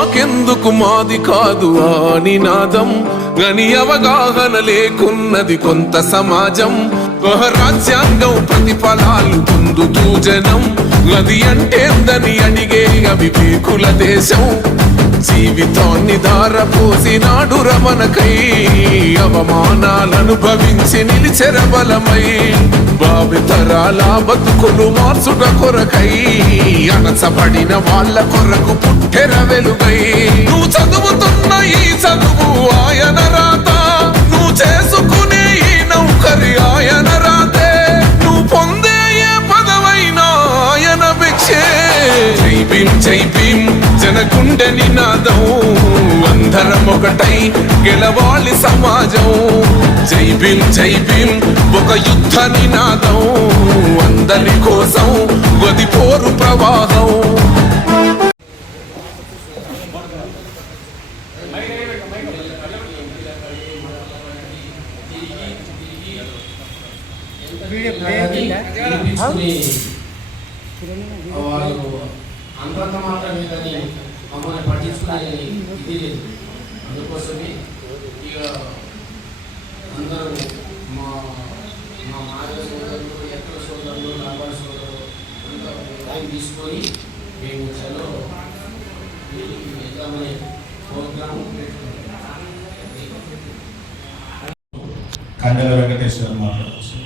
మాకెందుకు మాది కాదు ఆ నినాదం గని అవగాహన లేకున్నది కొంత సమాజం రాజ్యాంగం ప్రతిఫలాలు పొందుతూ జనం అది అంటేందని అడిగే అవివేకుల దేశం జీవితాన్ని ధారపోసినాడు రమణకై అవమానాలను భవించి నిలిచెర బలమై భావితరాల బతుకులు మార్చుట కొరకై అణచబడిన వాళ్ళ కొరకు పుట్టెర వెలుగై నువ్వు చదువుతున్న ఈ చదువు ఆయన రాత నువ్వు చేసుకునే ఈ నౌకరి ఆయన రాతే నువ్వు పొందే ఏ పదవైనా ఆయన భిక్షే జై భీం జై భీం జనగుండె నినాదం అందరం ఒకటై గెలవాలి సమాజం జై భీం ఒక యుద్ధ నినాదం అందరి కోసం గది పోరు ప్రవాహం వాళ్ళు అంతంత మాత్రమే కానీ మమ్మల్ని పట్టించుకునే ఇది లేదు. అందుకోసమే ఇక అందరూ మా మా మాజీ సోదరులు ఎక్కడ సోదరులు లాభాల సోదరులు అంతా టైం తీసుకొని మేము చలో వెళ్దామనే ప్రోగ్రామ్ కండల వెంకటేశ్వర మాట్లాడవచ్చు.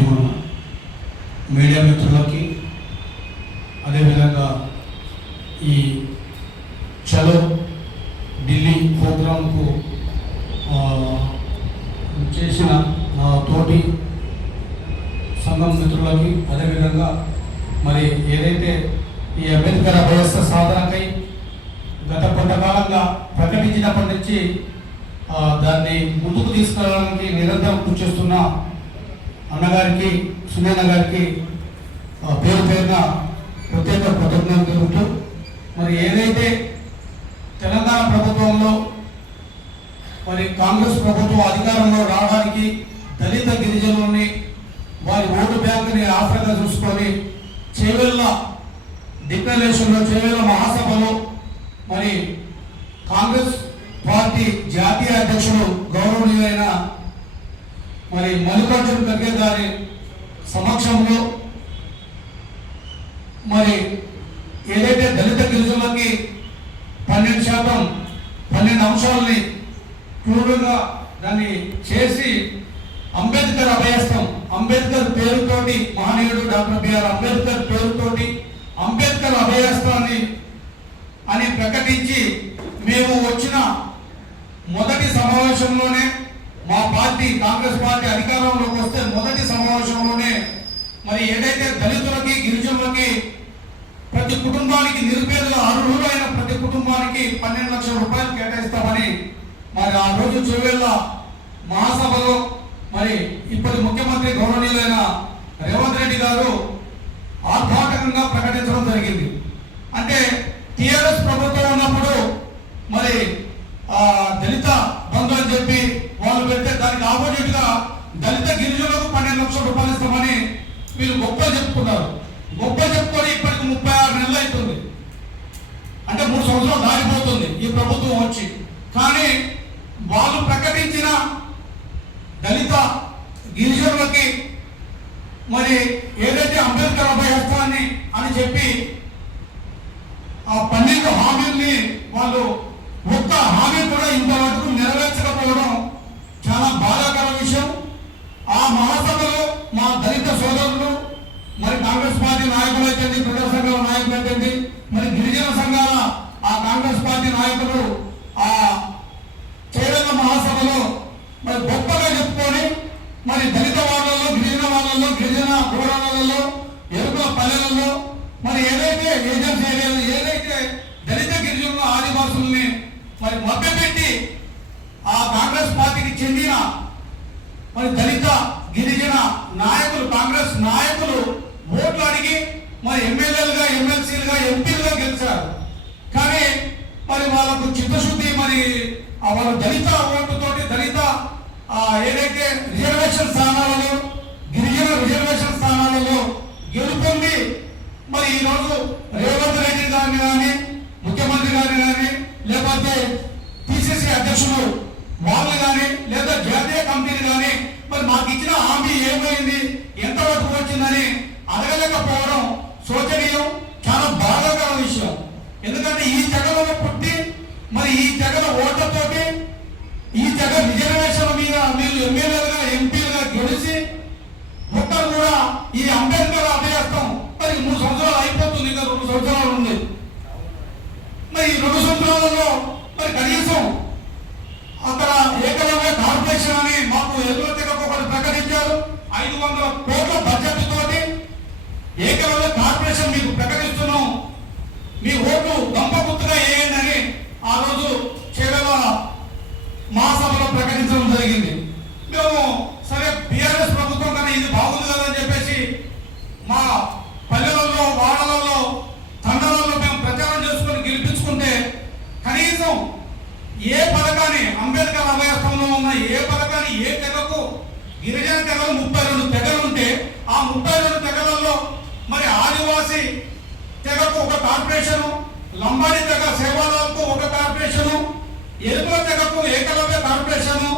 మన మీడియా మిత్రులకి అదేవిధంగా ఈ చలో ఢిల్లీ ప్రోగ్రాంకు చేసిన నా తోటి సంఘం మిత్రులకి అదేవిధంగా మరి ఏదైతే ఈ అంబేద్కర్ వ్యవస్థ సాధనకై గత కొంతకాలంగా ప్రకటించినప్పటి నుంచి దాన్ని ముందుకు తీసుకెళ్ళడానికి నిరంతరం కృషి చేస్తున్న అన్నగారికి సునీల గారికి పేరు పేరున ప్రత్యేక కృతజ్ఞతలు తెలుపుతూ మరి ఏదైతే తెలంగాణ ప్రభుత్వంలో మరి కాంగ్రెస్ ప్రభుత్వం అధికారంలో రావడానికి దళిత గిరిజనుల్ని వారి ఓటు బ్యాంకుని ఆఫర్గా చూసుకొని చేవెళ్ళ డిక్లరేషన్లో చేవెళ్ళ మహాసభలో మరి కాంగ్రెస్ పార్టీ జాతీయ అధ్యక్షుడు గౌరవనీయులైన మరి మల్లికార్జున ఖర్గే గారి సమక్షంలో మరి ఏదైతే దళిత గిరిజనులకి 12% 12 అంశాలని క్రూరంగా దాన్ని చేసి అంబేద్కర్ అభయస్థం అంబేద్కర్ పేరుతోటి మహనీయుడు డాక్టర్ బిఆర్ అంబేద్కర్ పేరుతోటి అంబేద్కర్ అభయస్థాన్ని అని ప్రకటించి మేము వచ్చిన మొదటి సమావేశంలోనే మా పార్టీ కాంగ్రెస్ పార్టీ అధికారంలోకి వస్తే మొదటి సమావేశంలోనే మరి ఏదైతే దళితులకి గిరిజనులకి ప్రతి కుటుంబానికి నిరుపేదల అర్హులైన ప్రతి కుటుంబానికి 12 లక్షల రూపాయలు కేటాయిస్తామని మరి ఆ రోజు చేవెళ్ళ మహాసభలో మరి ఇప్పటి ముఖ్యమంత్రి గౌరవనీయులైన రేవంత్ రెడ్డి గారు ఆర్భాటకంగా ప్రకటించడం జరిగింది. అంటే టిఆర్ఎస్ ప్రభుత్వం ఉన్నప్పుడు మరి దళిత బంధు అని చెప్పి వాళ్ళు పెడితే దానికి ఆపోజిట్ గా దళిత గిరిజనులకు 12 లక్షల రూపాయలు ఇస్తామని వీళ్ళు గొప్ప చెప్పుకున్నారు. గొప్ప చెప్పుకొని ఇప్పటికి 36 నెలలు అవుతుంది. అంటే 3 సంవత్సరాలు దారిపోతుంది ఈ ప్రభుత్వం వచ్చి. కానీ వాళ్ళు ప్రకటించిన దళిత గిరిజనులకి మరి ఏదైతే అంబేద్కర్ అభయస్థాన్ని అని చెప్పి ఆ 12 హామీల్ని వాళ్ళు ఒక్క హామీ కూడా ఇంతవరకు నెరవేర్చకపోవడం చాలా బాధాకర విషయం. ఆ మహాసభలో మా దళిత సోదరులు మరి కాంగ్రెస్ పార్టీ నాయకులు అయితే ప్రజా సంఘాల నాయకులు అయితే మరి గిరిజన సంఘాల ఆ కాంగ్రెస్ పార్టీ నాయకులు ఆ చేవెళ్ళ మహాసభలో మరి గొప్పగా చెప్పుకొని మరి దళిత వాళ్ళలో గిరిజన గోడాలలో ఎరుకుల పల్లెలలో మరి ఏదైతే ఏజెన్సీ ఏరియాలో ఏదైతే దళిత గిరిజనుల ఆదివాసుల్ని మరి మభ్యపెట్టి ఆ కాంగ్రెస్ పార్టీకి చెందిన మరి దళిత గిరిజన నాయకులు కాంగ్రెస్ నాయకులు ఓట్లు అడిగి మరి ఎమ్మెల్యేలుగా ఎమ్మెల్సీలుగా ఎంపీలుగా గెలిచారు. కానీ మరి వాళ్ళకు చిత్తశుద్ధి మరి వాళ్ళ దళిత ఓటుతోటి దళిత ఏదైతే రిజర్వేషన్ స్థానాలలో గిరిజన రిజర్వేషన్ స్థానాలలో గెలుపొంది మరి ఈ రోజు రేవంత్ రెడ్డి గారిని కానీ ముఖ్యమంత్రి గారిని కానీ లేకపోతే పిసిసి అధ్యక్షులు వాళ్ళు కానీ లేదా జాతీయ కమిటీలు కానీ మరి మాకు ఇచ్చిన హామీ ఏమైంది, ఎంతవరకు వచ్చిందని అడగలేకపోవడం శోచనీయం, చాలా బాధాకర విషయం. ఎందుకంటే ఈ జగలో పుట్టి మరి ఈ జగల ఓట్లతోటి ఈ జగ రిజర్వేషన్ మీద మీరు ఎమ్మెల్యేలుగా ఎంపీలుగా గెలిచి ఒక్కరు కూడా ఈ అంబేద్కర్ అభ్యాసం మరి 3 సంవత్సరాలు అయిపోతుంది, ఇంకా 2 సంవత్సరాలు ఉంది. మరి ఈ 2 సంవత్సరాలలో మరి కనీసం అక్కడ ఏకలవ్య కార్పొరేషన్ అని మాకు ఎదురు తెగకు ఒకటి ప్రకటించారు. 500 కోట్ల బడ్జెట్ తోటి ఏకలవ్య కార్పొరేషన్ మీకు ప్రకటిస్తున్నాం, మీ ఓట్లు దంపగుర్తుగా వేయండి ఆ రోజు చేవెళ్ళ మహాసభలో ప్రకటించడం జరిగింది. మేము సరే బీఆర్ఎస్ ప్రభుత్వం కానీ ఇది బాగుంది కదా అని చెప్పేసి మా పల్లెలలో వాడలలో తండలలో మేము ప్రచారం చేసుకుని గెలిపించుకుంటే కనీసం ఏ పథకాన్ని అంబేద్కర్ అభయాస్తంలో ఉన్న ఏ పథకాన్ని ఏ తెగకు గిరిజన తెగలు 32 తెగలు ఉంటే ఆ 32 తెగలలో మరి ఆదివాసీ తెగకు ఒక కార్పొరేషను, లంబాడి తెగ సేవాలకు ఒక కార్పొరేషను, ఎరుపుల తెగకు ఏకలవ్య కార్పొరేషను,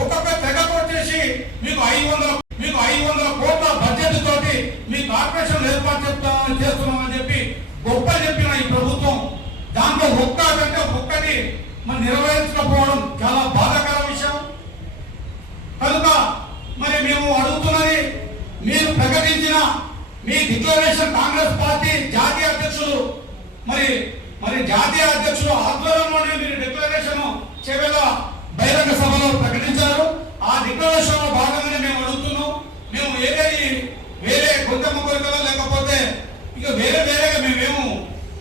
ఒక్కొక్క తెగకు వచ్చేసి మీకు 500 కోట్ల బడ్జెట్ తోటి మీ కార్పొరేషన్ ఏర్పాటు చేస్తున్నామని చెప్పి గొప్ప చెప్పిన ఈ ప్రభుత్వం దాంట్లో ఒక్కటి మరి నిర్వహించకపోవడం చాలా బాధాకర విషయం. కనుక మరి మేము అడుగుతున్నది, మీరు ప్రకటించిన మీ డిక్లరేషన్ కాంగ్రెస్ పార్టీ జాతీయ అధ్యక్షులు మరి జాతీయ అధ్యక్షులు ఆధ్వర్యంలోనే మీరు డిక్లరేషన్ చేవేళ బహిరంగ సభలో ప్రకటించారు. ఆ డిక్లరేషన్ లో భాగంగానే మేము అడుగుతున్నాం. మేము వేరే కొంత ముగ్గురికలో లేకపోతే ఇక వేరేగా మేమేమో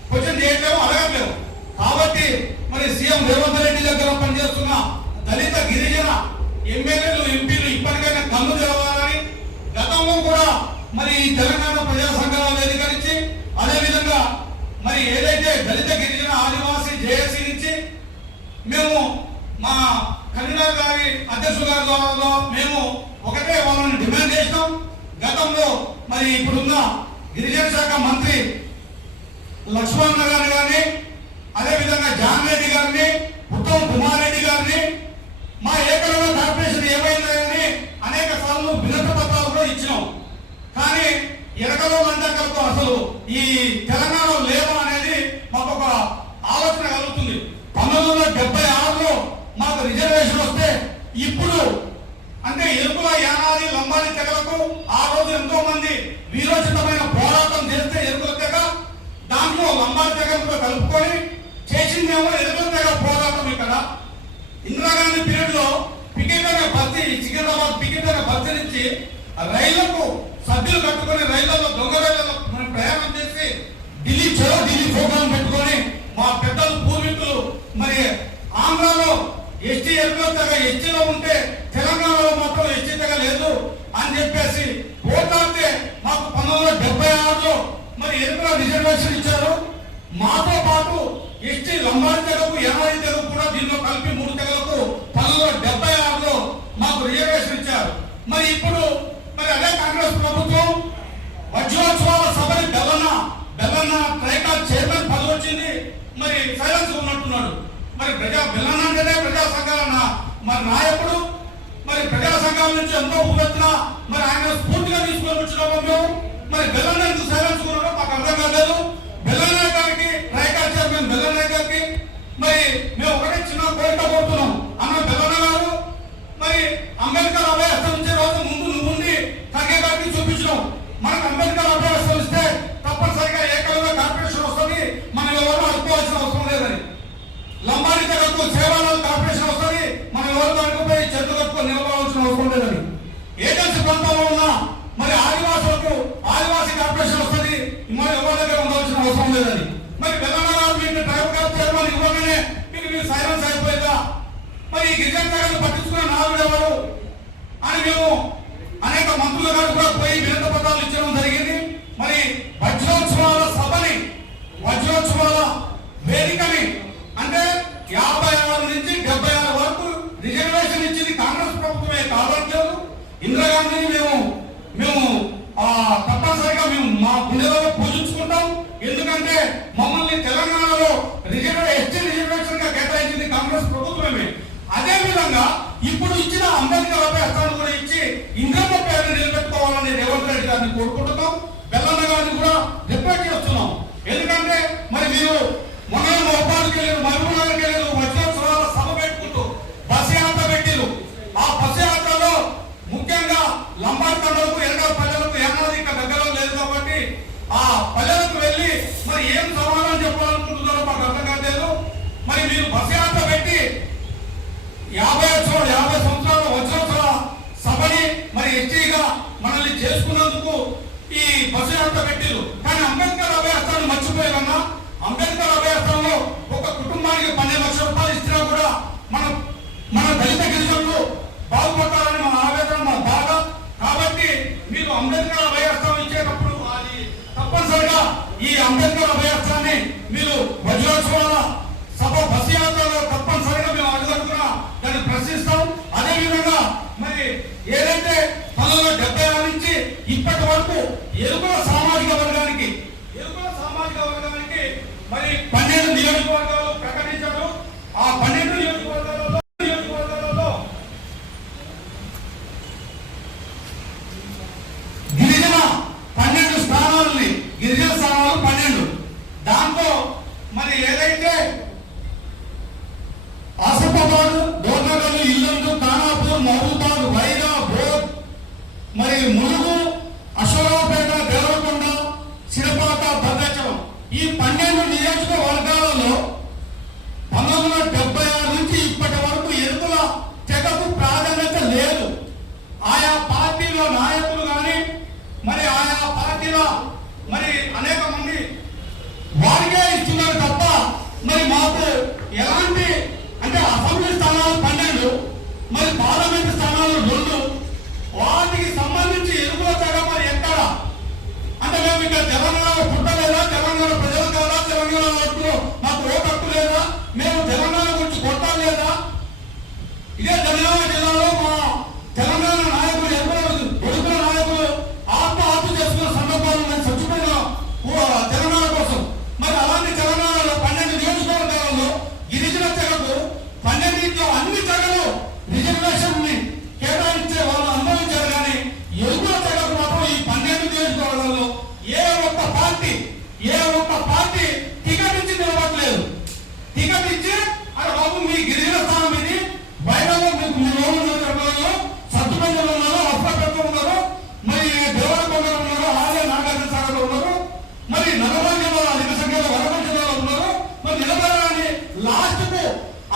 క్వశ్చన్ చేయట్లేము, అడగట్లేము. కాబట్టి మరి సీఎం రేవంత్ రెడ్డి దగ్గర పనిచేస్తున్న దళిత గిరిజన ఎమ్మెల్యేలు ఎంపీలు ఇప్పటికైనా కళ్ళు తెరవాలని, గతంలో కూడా మరి తెలంగాణ ప్రజా సంఘాల వేదికరించి అదేవిధంగా మరి ఏదైతే దళిత గిరిజన ఆదివాసీ జేఏసీ నుంచి మేము మా కన్వీనర్ గారి అధ్యక్షుల గారి ద్వారా మేము ఒకటే వాళ్ళని డిమాండ్ చేసినాం. గతంలో మరి ఇప్పుడున్న గిరిజన శాఖ మంత్రి లక్ష్మణ్ గారిని కానీ అదేవిధంగా జాన్ రెడ్డి గారిని, ఉత్తమ్ కుమార్ రెడ్డి గారిని మా ఏకలవ్య కార్పొరేషన్ ఏమైందని అనేక సార్లు వినతి పత్రాలు కూడా ఇచ్చినాం. కానీ ఎరకలో మండకలకు అసలు ఈ తెలంగాణలో లేవా అనేది మాకు ఒక ఆలోచన కలుగుతుంది. 1976లో మాకు రిజర్వేషన్ వస్తే ఇప్పుడు అంటే ఎరుపుల యానాది లంబాడి తెగలకు ఆ రోజు ఎంతో మంది వీరోచితమైన పోరాటం చేస్తే ఎరుపుల తెగ దాంట్లో లంబాడి తెగలతో కలుపుకొని చేసిందేమో ఎరుపుల తెగ పోరాటం. ఇక్కడ ఇందిరాగాంధీ పీరియడ్ లో పికెట్ అనే బస్తీ సికింద్రాబాద్ పికెట్ అనే బస్తీ నుంచి రైళ్లకు సభ్యులు కట్టుకుని రైళ్లలో దొంగ రైళ్లలో ప్రయాణం చేసి ఢిల్లీ ప్రోగ్రాం పెట్టుకొని మా పెద్దలు పూర్వీకులు మరి ఆంధ్రాలో ఎస్టీ ఎరుపుల తెగ ఎస్టీలో ఉంటే తెలంగాణలో మాత్రం ఎస్టీ తెగ లేదు అని చెప్పేసి పోతాడితే మాకు 1976లో మరి ఎరుపుల రిజర్వేషన్ ఇచ్చారు. మాతో పాటు ఎస్టీ లంబాడి తెగకు యానాది తెగకు కూడా దీనిలో కలిపి 3 తెగలకు 1976లో మాకు రిజర్వేషన్ ఇచ్చారు. మరి ఇప్పుడు మరి అదే కాంగ్రెస్ ప్రభుత్వం వజ్రోత్సవాల సభని బెల్లన్న ట్రైకాల్ చైర్మన్ పదవి వచ్చింది, మరి సైలెన్స్ ఉన్నట్టున్నాడు. మరి బెల్లన్న అంటేనే ప్రజా సంఘాల మరి నాయకుడు, మరి ప్రజా సంఘాల నుంచి ఎంతో ఉపయోగించిన మరి ఆయన స్ఫూర్తిగా తీసుకొని వచ్చినాము మేము. మరి బెల్లన్న ఎందుకు సైలెన్స్ ఉన్నాడో మాకు అర్థం కాలేదు. బెల్లన్న గారికి ట్రైకాల్ చైర్మన్ బెల్లన్న గారికి మరి మేము ఒకటే చిన్న కోరిక కోరుతున్నాం. అన్న బెల్లన్న గారు మరి అంబేద్కర్ అభయాస్తం ఇచ్చే రోజు ముందు నువ్వుండి తగ్గే గారికి చూపించినాం. మనకు అంబేద్కర్ అభయాస్తం ఇస్తే తప్పనిసరిగా ఏకలవ్య కార్పొరేషన్ వస్తుంది, మనం ఎవరు అనుకోవాల్సిన అవసరం లేదని. లంబాడి తెగకు సేవాల కార్పొరేషన్ వస్తుంది, మనం ఎవరు అనుకుపోయి చెట్టు కట్టుకొని నిలబడాల్సిన అవసరం లేదని. ఏజెన్సీ ప్రాంతంలో ఉన్న మరి ఆదివాసులకు ఆదివాసీ కార్పొరేషన్ వస్తుంది, మరి ఎవరి దగ్గర ఉండాల్సిన అవసరం లేదని. మరి తెలంగాణ మీకు డ్రైవర్ గారు చైర్మన్ ఇవ్వగానే మీరు సైలెన్స్ అయిపోయిందా? మరి ఈ గిరిజన తెగలు పట్టించుకునే నాలుగు ఎవరు అని మేము అనేక మంత్రుల గారు కూడా పోయి వినతి పత్రాలు ఇచ్చడం జరిగింది. మరి వజ్రోత్సవాల సభని వజ్రోత్సవాల వేదికని అంటే 56 నుంచి 76 వరకు రిజర్వేషన్ ఇచ్చింది కాంగ్రెస్ ప్రభుత్వమే కావట్లేదు. ఇందిరాగాంధీని మేము తప్పనిసరిగా మేము మా గుండెలలో పూజించుకుంటాం. ఎందుకంటే మమ్మల్ని తెలంగాణలో ఎస్టీ రిజర్వేషన్ గా కేటాయించింది కాంగ్రెస్ ప్రభుత్వమే. అదే విధంగా ఇప్పుడు ఇచ్చిన అంబేద్కర్ అభ్యర్థాన్ని కూడా ఇచ్చి ఇంద్రమ్మ పేరుని నిలబెట్టుకోవాలని రేవంత్ రెడ్డి గారిని కోరుకుంటున్నాం. బెల్లన్న గారిని కూడా రిక్వెస్ట్ చేస్తున్నాం. ఎందుకంటే మరి మీరు మొన్న మహబాద్కి వెళ్ళారు, మహబూబ్ నగర్కి వెళ్ళారు, వజ్రోత్సవాల సభ పెట్టుకుంటూ బస్ యాత్ర పెట్టారు. ఆ బస్ యాత్రలో ముఖ్యంగా లంబాడి తండలకు ఎనగల పల్లెలకు ఏనాది ఇంకా దగ్గరలో లేదు కాబట్టి ఆ పల్లెలకు వెళ్ళి మరి ఏం సమాధానం చెప్పాలనుకుంటున్నారో మాకు అర్థం కాలేదు. మరి మీరు బస్ యాత్ర పెట్టి 50 సంవత్సరాల వజ్రోత్సవ సభని మరి ఎస్టీగా మనల్ని చేసుకున్నందుకు ఈ బస్సు యాత్ర పెట్టారు. కానీ అంబేద్కర్ అభయాస్థాన్ని మర్చిపోయారన్నా. అంబేద్కర్ అభయాస్థానంలో ఒక కుటుంబానికి 12 లక్షల రూపాయలు ఇచ్చినా కూడా మన దళిత గిరిజనులు బాగుపడతారని మన ఆవేదన, మన బాధ. కాబట్టి మీరు అంబేద్కర్ అభయాస్థానం ఇచ్చేటప్పుడు అది తప్పనిసరిగా ఈ అంబేద్కర్ అభయాస్థాన్ని మీరు వజ్రోత్సవాల సభ బస్సు యాత్రలో తప్పనిసరిగా మేము అడుగుతున్నా దాన్ని ప్రశ్నిస్తాం. అదేవిధంగా మరి ఏదైతే 1976 నుంచి ఇప్పటి వరకు ఎరుకుల సామాజిక వర్గానికి మరి 12 నియోజకవర్గాలు ప్రకటించారు. ఆ 12 నియోజకవర్గాలలో గిరిజన 12 స్థానాలని, గిరిజన స్థానాలు 12. దాంతో మరి ఏదైతే ఆసిఫాబాద్, డోర్నగల్, ఇల్లందు, ఖానాపూర్, మహబూబాద్, వైరా, బోధ్, మరి ములుగు, అశ్వరావుపేట, దేవరకొండ, సిరపాక, భద్రాచలం ఈ 12 నియోజకవర్గాలలో 1976 నుంచి ఇప్పటి వరకు ఎరుకుల తెగకు ప్రాధాన్యత లేదు. ఆయా పార్టీల నాయకులు కానీ మరి ఆయా పార్టీల మరి అనేక మంది వారికే ఇస్తున్నారు తప్ప మరి మాకు ఎలాంటి అంటే అసెంబ్లీ స్థానాలు 12, మరి పార్లమెంట్ స్థానాలు 2, వాటికి సంబంధించి ఎరుకుల తెగ మరి ఎక్కడ అంటే మేము ఇక్కడ తెలంగాణ పుట్టలేదా, తెలంగాణ ప్రజలు కాదా, తెలంగాణ మాకు ఓటు హక్కు లేదా, మేము తెలంగాణ గురించి కొట్టాలేదా? ఇదే జనగామ జిల్లాలో మా తెలంగాణ నాయకులు ఎరుకుల నాయకులు ఆత్మహత్య చేసుకున్న సందర్భాలు నేను చచ్చిపోయిన తెలంగాణ కోసం. మరి అలాంటి తెలంగాణలో 12 నియోజకవర్గాలలో గిరిజన తెగకు 12 అన్ని తెగలు రిజర్వేషన్ ని కేటాయించే వాళ్ళు అనుభవించారు. కానీ ఎరుకుల తెగకు మాత్రం ఈ 12 నియోజకవర్గాల్లో ఏ ఒక్క పార్టీ టికెట్ ఇచ్చి నిలబడలేదు. టికెట్ ఇచ్చి అరే బాబు మీ గిరిజన స్థానం ఇది, బయటలో మీకు మీ నియోజకవర్గాల్లో సత్తుపల్లిలో ఉన్నారు, అప్పట్లో ఉన్నారు, మరి దేవరకొండలో ఉన్నారు, ఆలయ నాగార్జున సాగర్లో ఉన్నారు, మరి నల్గొండ జిల్లాలో అధిక సంఖ్యలో వరంగల్ జిల్లాలో ఉన్నారు. మరి నిలబడాలని లాస్ట్ కు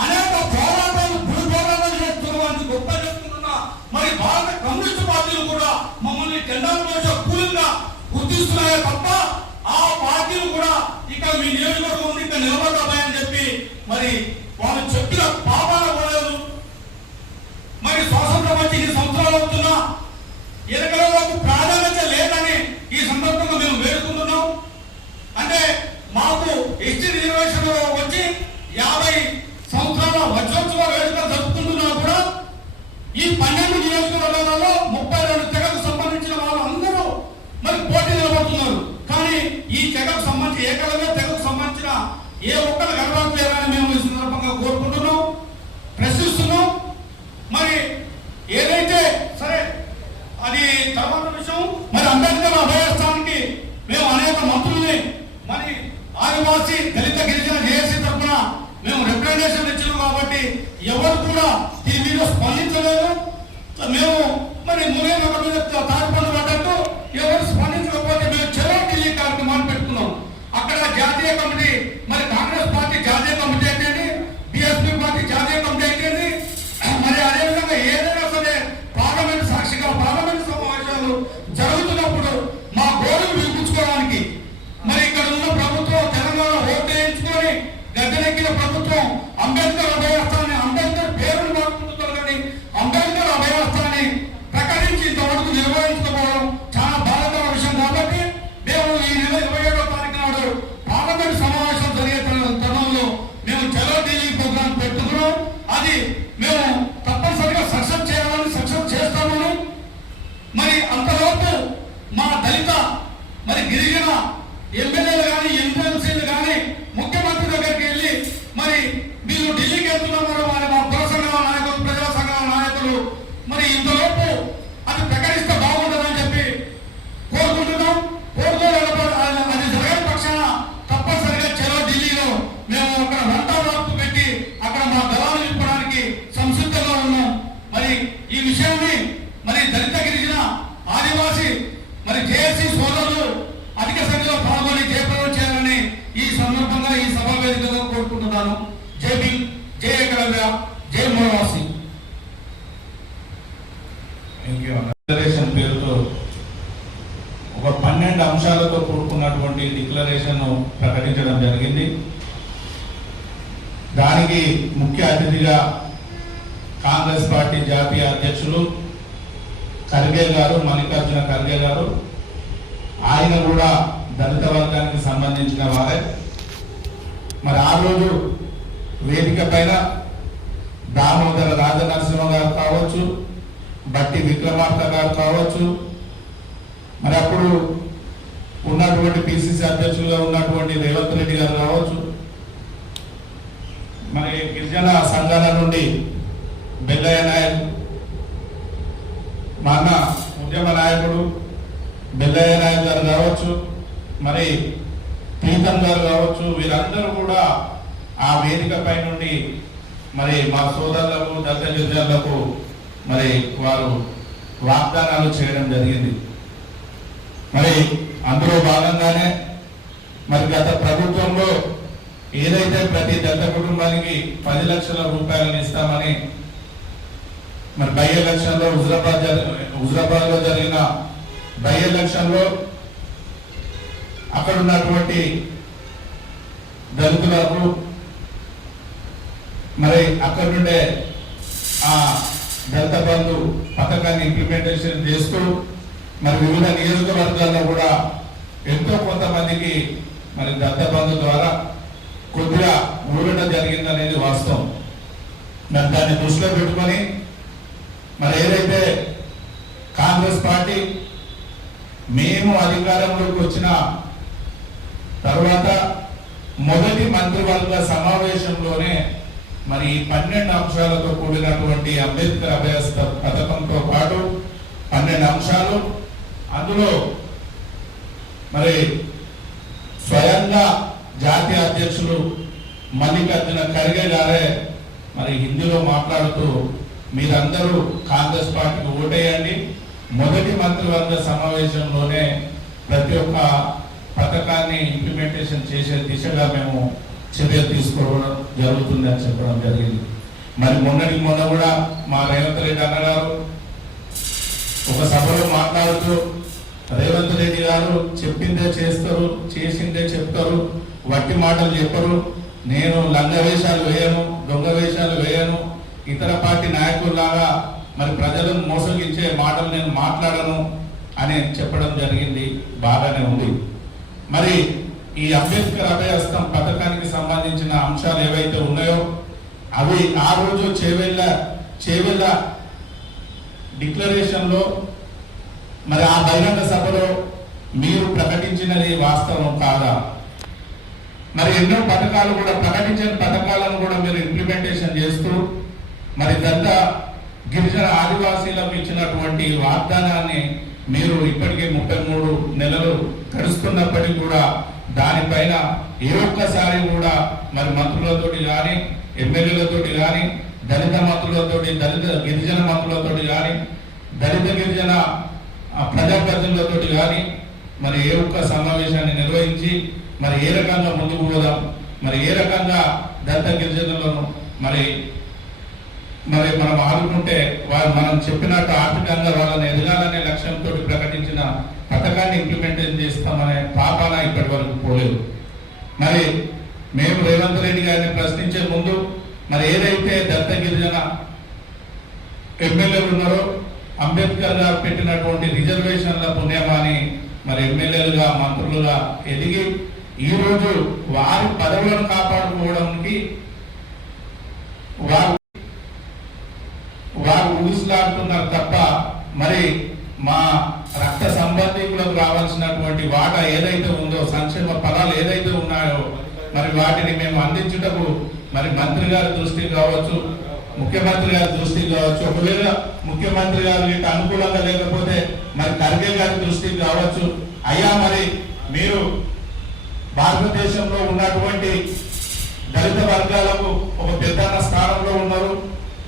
అనేక పోరాటాలు చేస్తున్న గొప్ప చేస్తున్న మరి భారత కమ్యూనిస్ట్ పార్టీలు కూడా మమ్మల్ని జెండాలు మోసే కూలంగా గుర్తిస్తున్నాయే తప్ప ఆ పార్టీలు కూడా ఇక్కడ మీ నియోజకవర్గం ఉంది ఇక్కడ నిలబడతామని చెప్పి మరి వాళ్ళు చెప్పిన పాపాల పోలేదు. మరి స్వాతంత్రం వచ్చి 2 సంవత్సరాలు అవుతున్నా ఎన్నికలకు ప్రాధాన్యత లేదని ఈ సందర్భంగా మేము వేడుకుంటున్నాం. అంటే మాకు ఎస్టీ రిజర్వేషన్ వచ్చి 50 సంవత్సరాల వజ్రోత్సవ వేడుకలు జరుపుకుంటున్నా కూడా ఈ 12 నియోజకవర్గాలలో 32 తెగకు సంబంధించిన వాళ్ళందరూ మరి పోటీ నిలబడుతున్నారు. కానీ ఈ తెగకు సంబంధించి ఏకలవ్య తెగకు సంబంధించిన ఏ ఒక్కరు కనబడలేదని మేము ఈ సందర్భంగా కోరుకుంటున్నాం, ప్రశ్నిస్తున్నాం. మరి ఏదైతే సరే అది తర్వాత విషయం. మరి అంబేద్కర్ అభయస్థానానికి మేము అనేక మంత్రుల్ని మరి ఆదివాసీ దళిత గిరిజన జేఏసీ తరఫున మేము రిప్రజెంటేషన్ ఇచ్చినాం. కాబట్టి ఎవరు కూడా దీని మీద స్పందించలేదు. మేము మరి మూడేళ్ళ మీద తాడిపండు పడ్డట్టు ఎవరు స్పందించకపోతే మేము చెరో ఢిల్లీ కార్యక్రమాన్ని పెట్టుకున్నాం. అక్కడ జాతీయ కమిటీ మరి కాంగ్రెస్ పార్టీ జాతీయ కమిటీ అయితే, బిఎస్పీ పార్టీ జాతీయ కమిటీ అయితే, మరి అదేవిధంగా ఏదైనా సరే పార్లమెంట్ సాక్షిగా పార్లమెంట్ సమావేశాలు జరుగుతున్నప్పుడు మా గోడును వినిపించుకోవడానికి మరి ఇక్కడ ఉన్న ప్రభుత్వం తెలంగాణ ఓటు వేయించుకొని గద్దెనెక్కిన ప్రభుత్వం అంబేద్కర్ అభయస్థాన్ని అంబేద్కర్ పేరును మార్చుకుంటున్నారు. కానీ అంబేద్కర్ అభయస్థాన్ని ప్రకటించి ఇంతవరకు నిర్వహించకపోవడం చాలా బాధాకర విషయం. ఉన్నాను. జై భీమ్, జై ఏకలవ్య, జై మోహన్వాసి. డిక్లరేషన్ పేరుతో ఒక 12 అంశాలతో కూడుకున్నటువంటి డిక్లరేషన్ ప్రకటించడం జరిగింది. దానికి ముఖ్య అతిథిగా కాంగ్రెస్ పార్టీ జాతీయ అధ్యక్షులు ఖర్గే గారు, మల్లికార్జున ఖర్గే గారు, ఆయన కూడా దళిత వర్గానికి సంబంధించిన వారే. మరి ఆ రోజు వేదిక పైన దామోదర రాజనరసింహ గారు కావచ్చు, బట్టి విక్రమార్క గారు కావచ్చు, మరి అప్పుడు ఉన్నటువంటి పిసిసి అధ్యక్షులుగా ఉన్నటువంటి రేవంత్ రెడ్డి గారు కావచ్చు, మరి గిరిజన సంఘాల నుండి బెల్లయ్య నాయక్, మా అన్న ఉద్యమ నాయకుడు బెల్లయ్య నాయక్ గారు కావచ్చు, మరి ప్రీతం గారు కావచ్చు, వీరందరూ కూడా ఆ వేదిక పై నుండి మరి మా సోదరులకు దళిత గిరిజనులకు మరి వారు వాగ్దానాలు చేయడం జరిగింది. మరి అందులో భాగంగానే మరి గత ప్రభుత్వంలో ఏదైతే ప్రతి దళిత కుటుంబానికి 10 లక్షల రూపాయలను ఇస్తామని మరి బై ఎలక్షన్లో హుజరాబాద్ లో జరిగిన బై ఎలక్షన్లో అక్కడ ఉన్నటువంటి దళితులకు మరి అక్కడ నుండే ఆ దళిత బంధు పథకాన్ని ఇంప్లిమెంటేషన్ చేస్తూ మరి వివిధ నియోజకవర్గాల్లో కూడా ఎంతో కొంతమందికి మరి దళిత బంధు ద్వారా కొద్దిగా ఊరట జరిగిందనేది వాస్తవం. మరి దాన్ని దృష్టిలో పెట్టుకొని మరి ఏదైతే కాంగ్రెస్ పార్టీ మేము అధికారంలోకి వచ్చిన తర్వాత మొదటి మంత్రివర్గ సమావేశంలోనే మరి 12 అంశాలతో కూడినటువంటి అంబేద్కర్ అభయస్థ పథకంతో పాటు 12 అంశాలు, అందులో మరి స్వయంగా జాతీయ అధ్యక్షులు మల్లికార్జున ఖర్గే గారే మరి హిందీలో మాట్లాడుతూ మీరందరూ కాంగ్రెస్ పార్టీకి ఓటేయండి, మొదటి మంత్రివర్గ సమావేశంలోనే ప్రతి ఒక్క పథకాన్ని ఇంప్లిమెంటేషన్ చేసే దిశగా మేము చర్యలు తీసుకోవడం జరుగుతుంది అని చెప్పడం జరిగింది. మరి మొన్న కూడా మా రేవంత్ రెడ్డి అన్నగారు ఒక సభలో మాట్లాడుతూ రేవంత్ రెడ్డి గారు చెప్పిందే చేస్తారు, చేసిందే చెప్తారు, వట్టి మాటలు చెప్పరు, నేను లంగ వేషాలు వేయను, దొంగ వేషాలు వేయను, ఇతర పార్టీ నాయకుల్లాగా మరి ప్రజలను మోసగించే మాటలు నేను మాట్లాడను అని చెప్పడం జరిగింది. బాగానే ఉంది. మరి ఈ అంబేద్కర్ అభయహస్తం పథకానికి సంబంధించిన అంశాలు ఏవైతే ఉన్నాయో అవి ఆ రోజు చేవెళ్ళ డిక్లరేషన్ లో మరి ఆ బహిరంగ సభలో మీరు ప్రకటించినది వాస్తవం కాదా? మరి ఎన్నో పథకాలు కూడా ప్రకటించిన పథకాలను కూడా మీరు ఇంప్లిమెంటేషన్ చేస్తూ మరి దళిత గిరిజన ఆదివాసీలకు ఇచ్చినటువంటి వాగ్దానాన్ని మీరు ఇప్పటికే 33 నెలలు గడుస్తున్నప్పటికీ కూడా దానిపైన ఏ ఒక్కసారి కూడా మరి మంత్రులతోటి కానీ, ఎమ్మెల్యేలతోటి కానీ, దళిత మంత్రులతోటి, దళిత గిరిజన మంత్రులతోటి కానీ, దళిత గిరిజన ప్రజాప్రతినిధులతోటి కానీ మరి ఏ ఒక్క సమావేశాన్ని నిర్వహించి మరి ఏ రకంగా ముందుకు పోదాం, మరి ఏ రకంగా దళిత గిరిజనులను మరి మనం ఆదుకుంటే వారు మనం చెప్పినట్టు ఆర్థికంగా వాళ్ళని ఎదగాలనే లక్ష్యంతో ప్రకటించిన పథకాన్ని ఇంప్లిమెంటేషన్ చేస్తామనే పాపాన ఇప్పటి వరకు పోలేదు. మరి మేము రేవంత్ రెడ్డి గారిని ప్రశ్నించే ముందు మరి ఏదైతే దళిత గిరిజన ఎమ్మెల్యేలు ఉన్నారో అంబేద్కర్ గారు పెట్టినటువంటి రిజర్వేషన్ల పుణ్యమాని మరి ఎమ్మెల్యేలుగా, మంత్రులుగా ఎదిగి ఈరోజు వారి పదవులను కాపాడుకోవడానికి వారు ఊగిసలాడుతున్నారు తప్ప మరి మా రక్త సంబంధికులకు రావాల్సినటువంటి వాటా ఏదైతే ఉందో, సంక్షేమ ఫలాలు ఏదైతే ఉన్నాయో మరి వాటిని మేము అందించుటకు మరి మంత్రి గారి దృష్టికి కావచ్చు, ముఖ్యమంత్రి గారి దృష్టికి కావచ్చు, ఒకవేళ ముఖ్యమంత్రి గారు ఇక అనుకూలంగా లేకపోతే మరి ఖర్గే గారి దృష్టికి కావచ్చు. అయ్యా మరి మీరు భారతదేశంలో ఉన్నటువంటి దళిత వర్గాలకు ఒక పెద్దన్న స్థానంలో ఉన్నారు,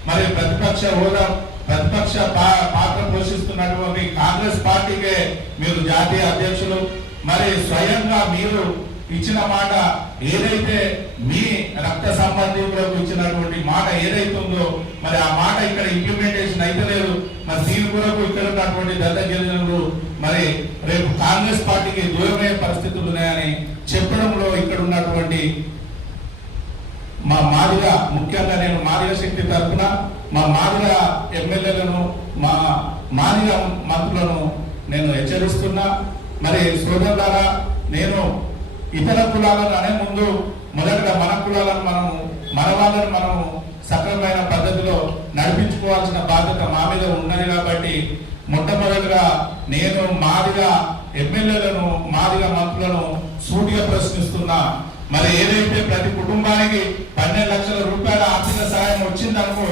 మరి ప్రతిపక్ష హోదా, ప్రతిపక్ష పాత్ర పోషిస్తున్నటువంటి కాంగ్రెస్ పార్టీకే మీరు జాతీయ అధ్యక్షులు, మరి స్వయంగా మీరు ఇచ్చిన మాట ఏదైతే మీ రక్త సంబంధికులకు ఇచ్చినటువంటి మాట ఏదైతే ఉందో మరి ఆ మాట ఇక్కడ ఇంప్లిమెంటేషన్ అయితే లేదు. మరి దీని కొరకు ఇక్కడ ఉన్నటువంటి దళిత గిరిజనులు మరి రేపు కాంగ్రెస్ పార్టీకి దూరమయ్యే పరిస్థితులు ఉన్నాయని చెప్పడంలో ఇక్కడ ఉన్నటువంటి మా మాదిగ, ముఖ్యంగా నేను మాదిగ శక్తి తరఫున మా మాదిగ ఎమ్మెల్యేలను మా మాదిగ మంత్రులను నేను హెచ్చరిస్తున్నా. మరి సోదరులారా, నేను ఇతర కులాలను అనే ముందు మొదటగా మన కులాలను మన వాళ్ళని మనము సక్రమమైన పద్ధతిలో నడిపించుకోవాల్సిన బాధ్యత మా మీద ఉన్నది. కాబట్టి మొట్టమొదటిగా నేను మాదిగా ఎమ్మెల్యేలను మాదిగా మంత్రులను సూటిగా ప్రశ్నిస్తున్నా. మరి ఏదైతే ప్రతి కుటుంబానికి 12 లక్షల రూపాయల ఆర్థిక సాయం వచ్చిందనుకో,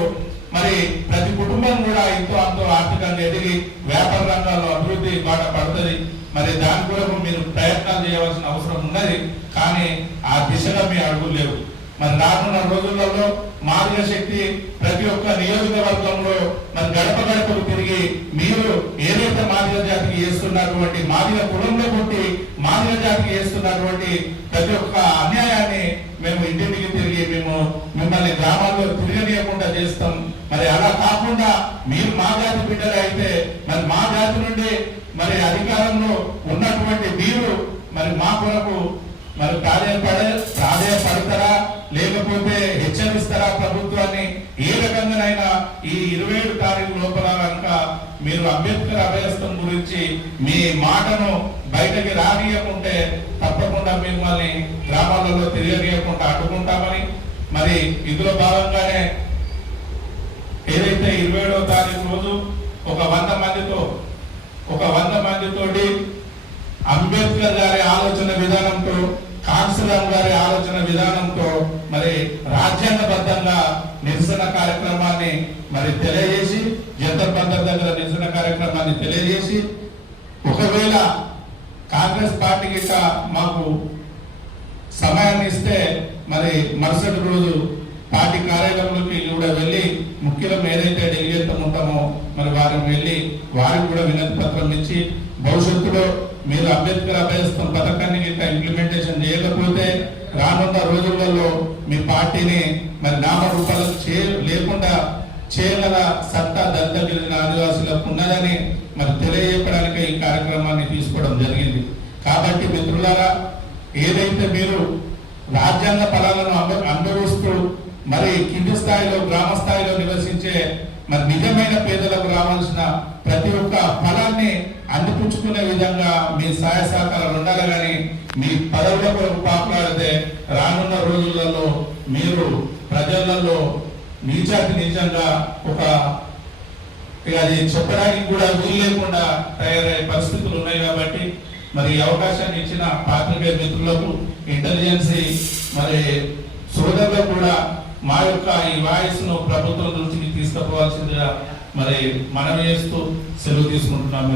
మరి ప్రతి కుటుంబం కూడా ఎంతో అంతో ఆర్థికంగా ఎదిగి వ్యాపార రంగాల్లో అభివృద్ధి బాట పడుతుంది. మరి దాని కొరకు మీరు ప్రయత్నాలు చేయవలసిన అవసరం ఉన్నది. కానీ ఆ దిశగా మీ అడుగులు లేవు. మరి రానున్న రోజులలో మాదిగ శక్తి ప్రతి ఒక్క నియోజకవర్గంలో మరి గడప గడపకు తిరిగి మీరు ఏదైతే మాదిగ జాతికి చేస్తున్నటువంటి మాదిగ కులంలో పుట్టి మాదిగ జాతికి చేస్తున్నటువంటి ప్రతి ఒక్క అన్యాయాన్ని మేము ఇంటింటికి తిరిగి మిమ్మల్ని గ్రామాల్లో తిరగనీయకుండా చేస్తాం. మరి అలా కాకుండా మీరు మా జాతి బిడ్డలు అయితే మరి మా జాతి నుండి మరి అధికారంలో ఉన్నటువంటి మీరు మరి మా కొరకు మరి ప్రాధాన్యపడతారా లేకపోతే హెచ్చరిస్తారా ప్రభుత్వాన్ని? ఏ రకంగానైనా ఈ 27 తారీఖు లోపల కనుక మీరు అంబేద్కర్ అభయస్థం గురించి మీ మాటను బయటకి రానియకుంటే తప్పకుండా మిమ్మల్ని గ్రామాలలో తిరగనీయకుండా అడ్డుకుంటామని, మరి ఇందులో భాగంగానే ఏదైతే 27వ తారీఖు రోజు ఒక 100 మందితోటి అంబేద్కర్ గారి ఆలోచన విధానంతో, కాన్సరామ్ గారి ఆలోచన విధానంతో మరి రాజ్యాంగబద్ధంగా నిరసన కార్యక్రమాన్ని మరి తెలియజేసి, జంతర్ మంతర్ దగ్గర నిరసన కార్యక్రమాన్ని తెలియజేసి, ఒకవేళ కాంగ్రెస్ పార్టీకి మాకు సమయాన్ని ఇస్తే మరి మరుసటి రోజు పార్టీ కార్యాలయంలోకి కూడా వెళ్ళి ముఖ్యులం ఏదైతే డెలిగేట్ ఉంటామో మరి వారిని వెళ్ళి వారికి కూడా వినతి పత్రం ఇచ్చి, భవిష్యత్తులో మీరు అంబేద్కర్ అభయస్థం పథకాన్ని ఇంప్లిమెంటేషన్ చేయకపోతే రానున్న రోజులలో మీ పార్టీని మరి నామరూపాలకు లేకుండా చేయగల సత్తా దళిత గిరిజన ఆదివాసులకు ఉన్నదని మరి తెలియజెప్పడానికి ఈ కార్యక్రమాన్ని తీసుకోవడం జరిగింది. కాబట్టి మిత్రులారా, ఏదైతే మీరు రాజ్యాంగ ఫలాలను అనుభవిస్తూ మరి కింది స్థాయిలో గ్రామ స్థాయిలో నివసించే మరి నిజమైన పేదలకు రావాల్సిన ప్రతి ఒక్క ఫలాన్ని అందిపుచ్చుకునే విధంగా మీ సహాయ సహకారాలు ఉండాలి. కానీ మీ పదవుల కొరకు పాకులాడితే రానున్న రోజులలో మీరు ప్రజలలో నీచంగా అది చెప్పడానికి కూడా వీలు లేకుండా తయారయ్యే పరిస్థితులు ఉన్నాయి. కాబట్టి మరి అవకాశాన్ని ఇచ్చిన పాత్రికేయ మిత్రులకు, ఇంటెలిజెన్సీ మరి సోదరులకు కూడా మా యొక్క ఈ వాయిస్ ను ప్రభుత్వం దృష్టికి తీసుకుపోవాల్సిందిగా మరి మనవి చేస్తూ సెలవు తీసుకుంటున్నాం.